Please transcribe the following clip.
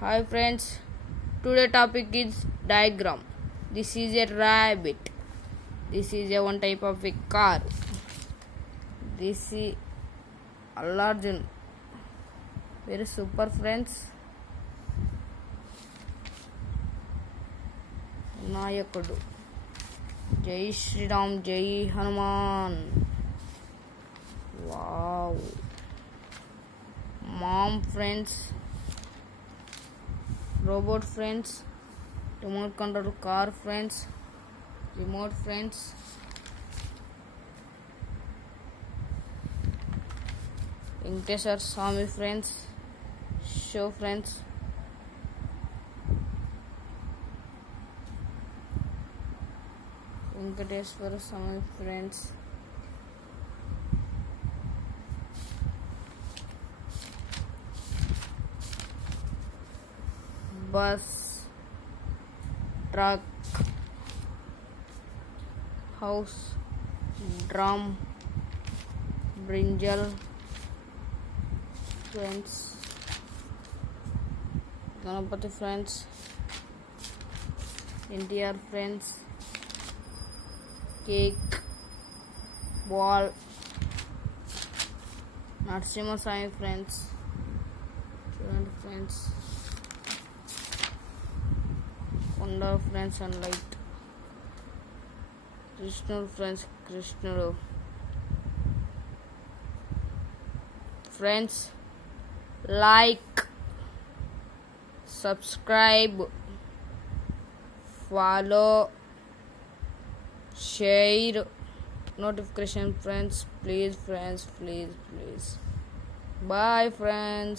Hi friends today topic is diagram this is a rabbit this is a one type of a car this is Allu Arjun very super friends నాయకుడు Jai Shri Ram Jai Hanuman wow mom friends robot friends remote control car friends remote friends Venkateswara Swamy friends show friends Venkateswara Swamy friends bus, truck, house, drum, brinjal, friends. Ganapati friends Indian friends, cake, ball Narasimha Sai friends friends. కొండ friends and light కృష్ణుడు friends కృష్ణుడు friends like subscribe follow share notification friends please friends please please bye friends